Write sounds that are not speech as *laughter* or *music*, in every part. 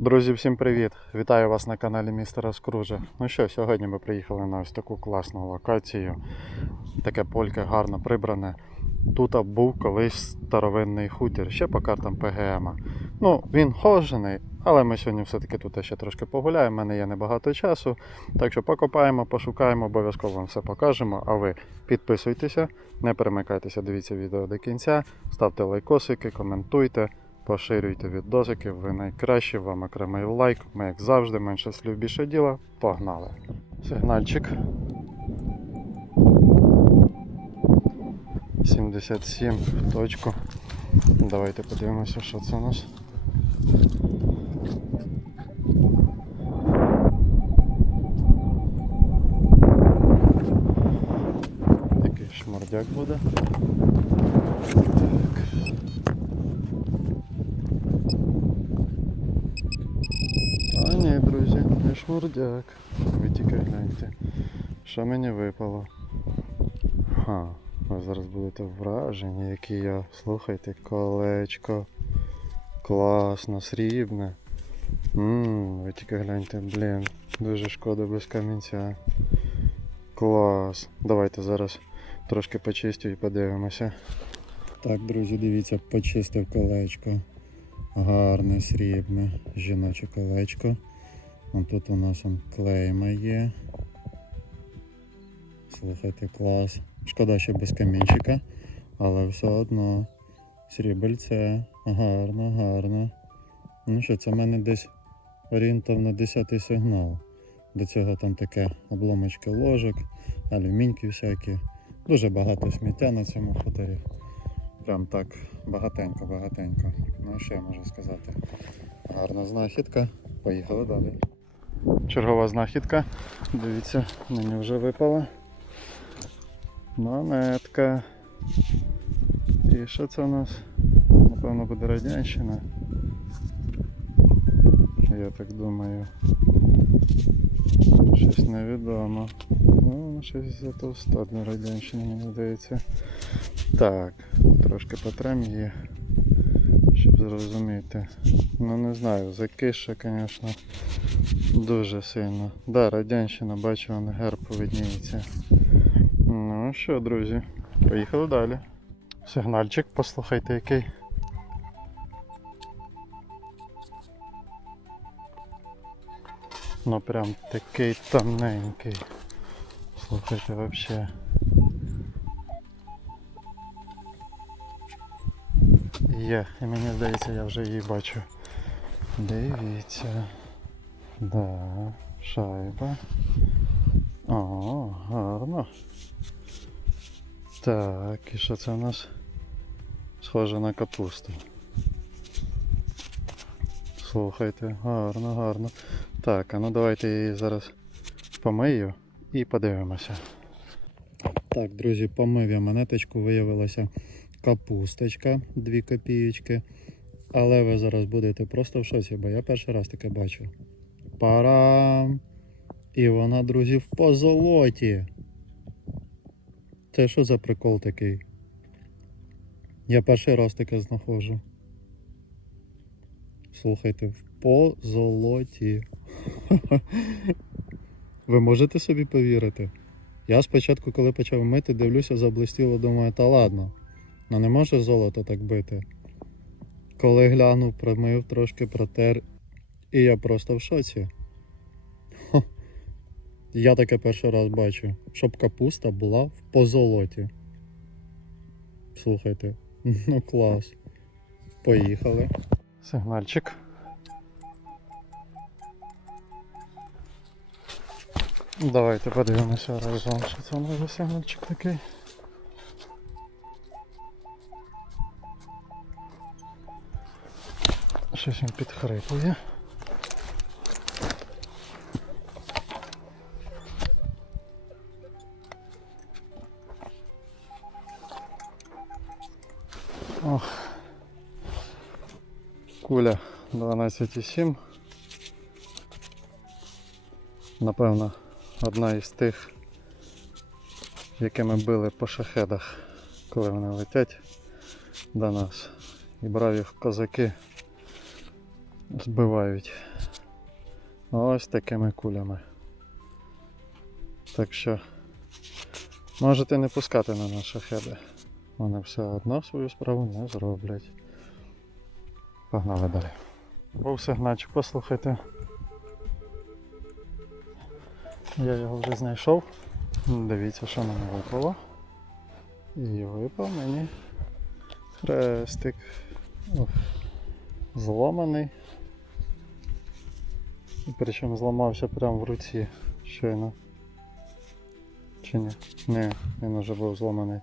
Друзі, всім привіт! Вітаю вас на каналі Містера Скружа. Ну що, сьогодні ми приїхали на ось таку класну локацію. Таке польке гарно прибране. Тут був колись старовинний хутір, ще по картам ПГМ. Ну, він хожений, але ми сьогодні все-таки тут ще трошки погуляємо. У мене є небагато часу. Так що покопаємо, пошукаємо, обов'язково вам все покажемо. А ви підписуйтеся, не перемикайтеся, дивіться відео до кінця, ставте лайкосики, коментуйте. Поширюйте відосики, ви найкращі, вам окремий лайк. Ми, як завжди, менше слів більше діла. Погнали. Сигнальчик. 77 в точку. Давайте подивимося, що це у нас. Який шмардяк буде. Не шмурдяк. Ви тільки гляньте. Що мені випало? Ха, ви зараз будете вражені, які я. Слухайте, колечко. Класно, срібне. Ммм, ви тільки гляньте, блін. Дуже шкода без камінця. Клас. Давайте зараз трошки почистю і подивимося. Так, друзі, дивіться, почистив колечко. Гарне срібне жіноче колечко. Тут у нас он клейма є. Слухайте, клас. Шкода, що без камінчика, але все одно срібельце. Гарно, гарно. Ну що, це в мене десь орієнтовно 10 сигнал. До цього там таке обломочки ложок, алюміньки всякі. Дуже багато сміття на цьому хуторі. Прям так багатенько, багатенько. Ну що я можу сказати? Гарна знахідка. Поїхали далі. Чергова знахідка. Дивіться, мені вже випала. Монетка. І що це у нас? Напевно буде радянщина. Я так думаю. Щось невідомо. Ну, щось затовста для радянщини, мені здається. Так, трошки потрем її, щоб зрозуміти. Ну не знаю, закише, звісно, дуже сильно. Да, радянщина, бачу, вон герб видніється. Ну що, друзі, поїхали далі. Сигнальчик, послухайте який. Ну прям такий тоненький. Слухайте вообще. Є, і мені здається, я вже її бачу. Дивіться. Да, шайба. О, гарно. Так, і що це у нас? Схоже на капусту. Слухайте, гарно, гарно. Так, а ну давайте її зараз помию і подивимося. Так, друзі, помив я монеточку, виявилася капусточка 2 копієчки. Але ви зараз будете просто в шоці, бо я перший раз таке бачу. Парам! І вона, друзі, в позолоті. Це що за прикол такий? Я перший раз таке знаходжу. Слухайте, в позолоті. *laughs* Ви можете собі повірити? Я спочатку, коли почав мити, дивлюся, заблистіло, думаю, та ладно. Ну не може золото так бити. Коли глянув, промив трошки протер, і я просто в шоці. Хо. Я таке перший раз бачу, щоб капуста була в позолоті. Слухайте, *laughs* ну клас. Поїхали. Сигнальчик. Давайте подивимося разом, що це за сигнальчик такий. Щось він підхрипує. Ох. Куля 12,7. Напевно, одна із тих, якими били по шахедах, коли вони летять до нас. І брав їх козаки збивають. Ось такими кулями. Так що можете не пускати на наші хеби. Вони все одно свою справу не зроблять. Погнали далі. Був сигнальчик, послухайте. Я його вже знайшов. Дивіться, що мені випало. І випав мені хрестик. Ох, зламаний. Причому зламався прямо в руці щойно. Чи ні? Ні, він уже був зламаний.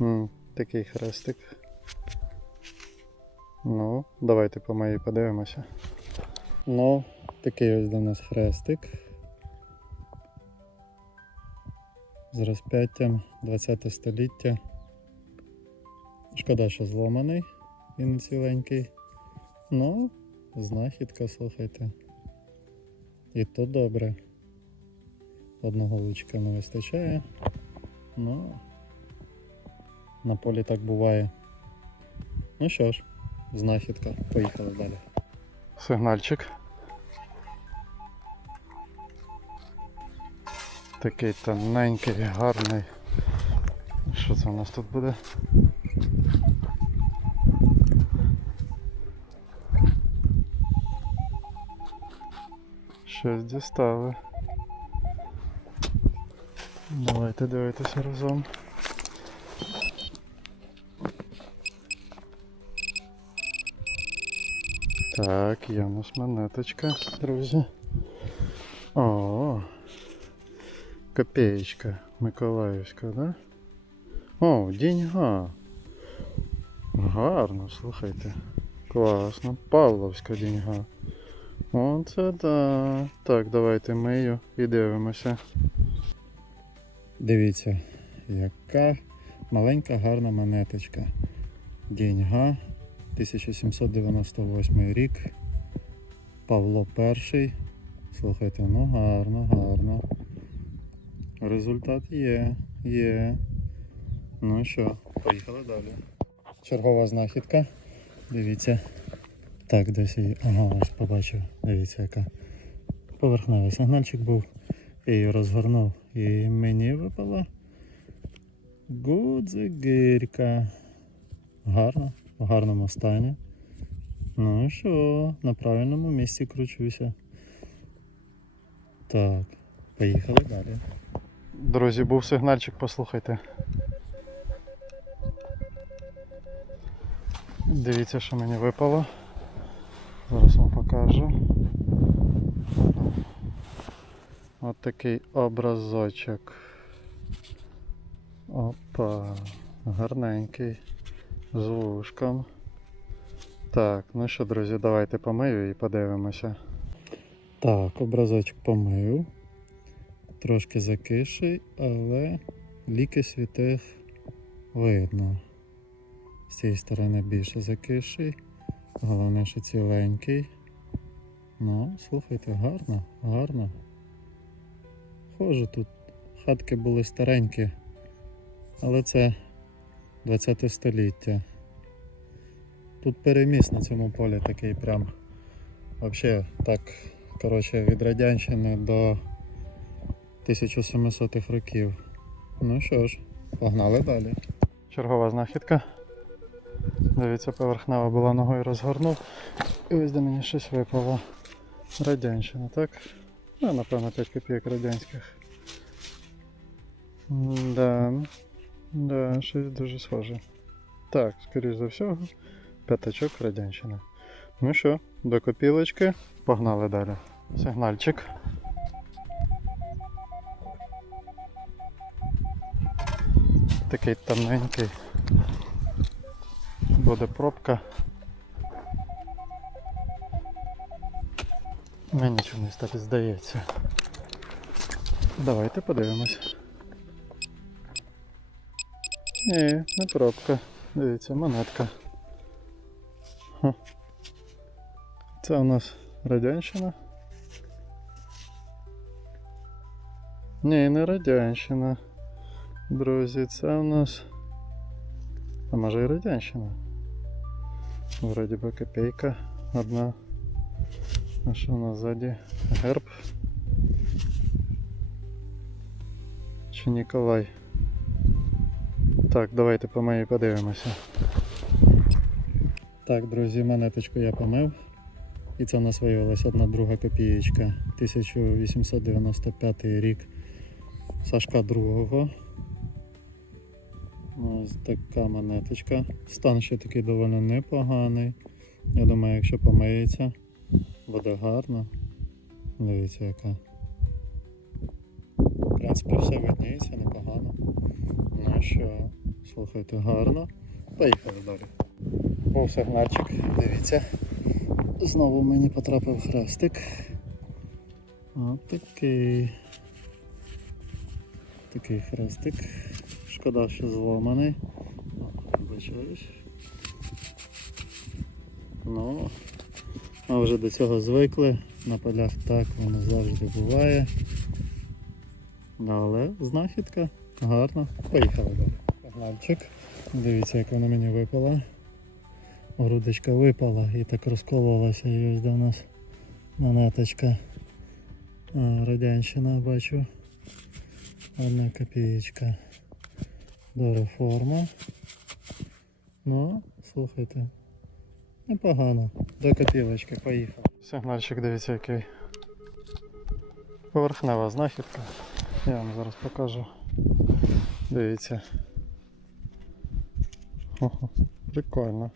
М, такий хрестик. Ну, давайте по моїй подивимося. Ну, такий ось до нас хрестик. З розп'яттям 20 століття. Шкода, що зламаний не ціленький. Ну, знахідка, слухайте. І то добре. Одного лучка не вистачає. Ну, на полі так буває. Ну що ж, знахідка. Поїхали далі. Сигнальчик. Такий тоненький, гарний. Що це у нас тут буде? Щось дістали. Давайте дивитися разом. Так, є нас монеточка, друзі. О, копеечка Миколаївська, да? О, деньга. Гарно, слухайте. Класно. Павловська деньга. Оце да. Так, давайте мию і дивимося. Дивіться, яка маленька гарна монеточка. Деньга 1798 рік. Павло І. Слухайте, ну гарно, гарно. Результат є, є. Ну що, поїхали далі. Чергова знахідка. Дивіться. Так, десь її. Ага, ось побачив. Дивіться, яка. Поверхневий сигнальчик був. Я її розгорнув. І мені випала гудзигирка. Гарно, в гарному стані. Ну що, на правильному місці кручуся. Так, поїхали далі. Друзі, був сигнальчик, послухайте. Дивіться, що мені випало. Зараз вам покажу. От такий образочок. Опа, гарненький. З вушком. Так, ну що, друзі, давайте помию і подивимося. Так, образочок помив. Трошки закиший, але ліки святих видно. З цієї сторони більше закиший. Головне, що ціленький. Ну, слухайте, гарно, гарно. Схоже, тут хатки були старенькі, але це 20 століття. Тут переміс на цьому полі такий прям. Взагалі так, коротше, від Радянщини до 1700-х років. Ну що ж, погнали далі. Чергова знахідка. Дивіться, поверхнева була ногою розгорнув. І ось до мені щось випало. Радянщина, так? Ну, напевно, 5 копійок радянських. Да. Да, щось дуже схоже. Так, скоріш за всього, п'ятачок радянщина. Ну що, до копілочки, погнали далі. Сигнальчик. Такий тоненький. Буде пробка. Мені чомусь так і здається. Давайте подивимось. Ні, не пробка. Дивіться, монетка. Це у нас радянщина. Ні, не радянщина. Друзі, це у нас. А може і радянщина. Вроді би копійка одна. А що у нас ззаді? Герб? Чи Ніколай? Так, давайте по моїй подивимося. Так, друзі, монеточку я помив. І це у нас виявилася одна друга копієчка. 1895 рік Сашка другого. Ось така монеточка. Стан ще такий доволі непоганий. Я думаю, якщо помиється, буде гарно. Дивіться яка. В принципі, все видніється непогано. Ну що, слухайте, гарно. Поїхали далі. Був сигнальчик, дивіться. Знову мені потрапив хрестик. От такий. Такий хрестик. Шкода, що зломаний. Вибачаюсь. Ну, а вже до цього звикли. На полях так воно завжди буває. Але знахідка гарна. Поїхали далі. Погнальчик. Дивіться, як вона мені випала. Грудочка випала і так розкололася. І ось до нас монеточка. А, радянщина бачу. Одна копієчка. Добра форма. Ну, слухайте. Непогано. До копілочки поїхав. Сигнальчик, дивіться який. Поверхнева знахідка. Я вам зараз покажу. Дивіться. Ого, прикольно.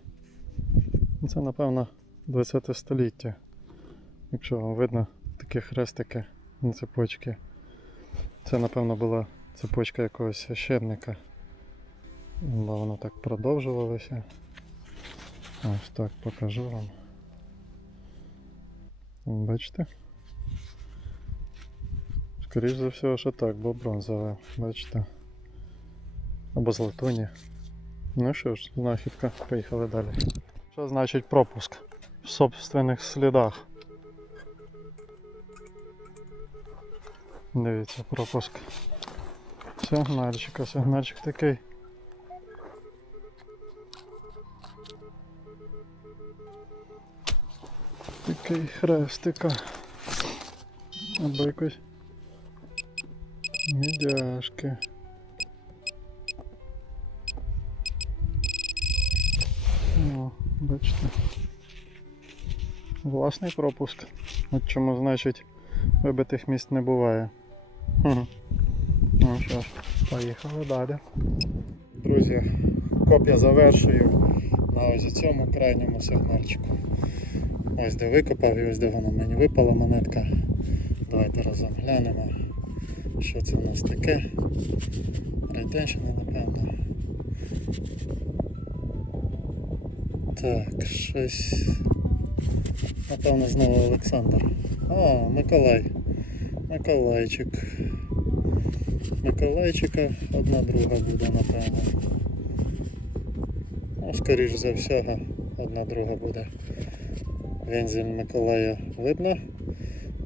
Це напевно 20 століття. Якщо вам видно такі хрестики на цепочці. Це напевно була цепочка якогось священника. Бо воно так продовжувалося. Ось так покажу вам. Бачите? Скоріше за все, що так, бо бронзове, бачите. Або з латуні. Ну що ж, знахідка, поїхали далі. Що значить пропуск? В собственних слідах. Дивіться, пропуск. Сигнальчика, сигнальчик такий. Такий хрестика. Або якось мідяшки. О, бачите. Власний пропуск. От чому значить вибитих місць не буває. Ну що ж, поїхали далі. Друзі, копія завершую на ось цьому крайньому сигнальчику. Ось де викопав і ось де вона мені випала монетка. Давайте разом глянемо, що це у нас таке. Радянщина, напевно. Так, щось. Напевно, знову Олександр. А, Миколай. Миколайчик. Миколайчика одна друга буде, напевно. Ну, скоріш за всього, одна друга буде. Вензель Миколая видно.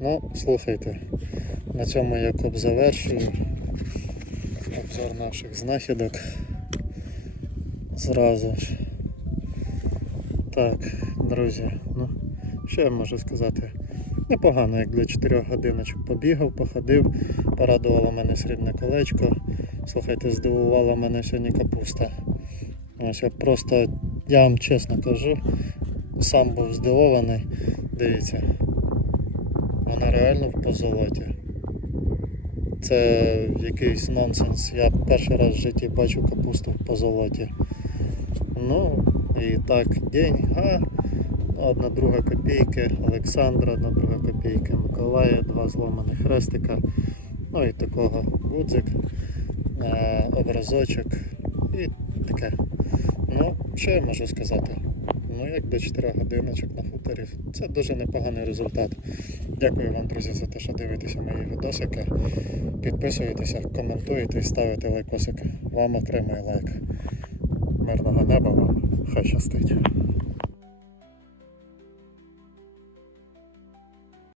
Ну, слухайте, на цьому я коп завершую. Обзор наших знахідок. Зразу ж. Так, друзі, ну, що я можу сказати? Непогано, як для 4 годиночок побігав, походив, порадувало мене срібне колечко. Слухайте, здивувала мене сьогодні капуста. Ось я просто, я вам чесно кажу, сам був здивований. Дивіться, вона реально в позолоті. Це якийсь нонсенс. Я перший раз в житті бачу капусту в позолоті. Ну, і так, деньга, одна друга копійки Олександра, одна друга копійка Миколая, два зломаних хрестика, ну і такого гудзик, е, образочок і таке. Ну, що я можу сказати? Ну, як до 4 годиночок на хуторі. Це дуже непоганий результат. Дякую вам, друзі, за те, що дивитеся мої відосики. Підписуєтеся, коментуєте і ставите лайкосики. Вам окремий лайк. Мирного неба вам. Хай щастить.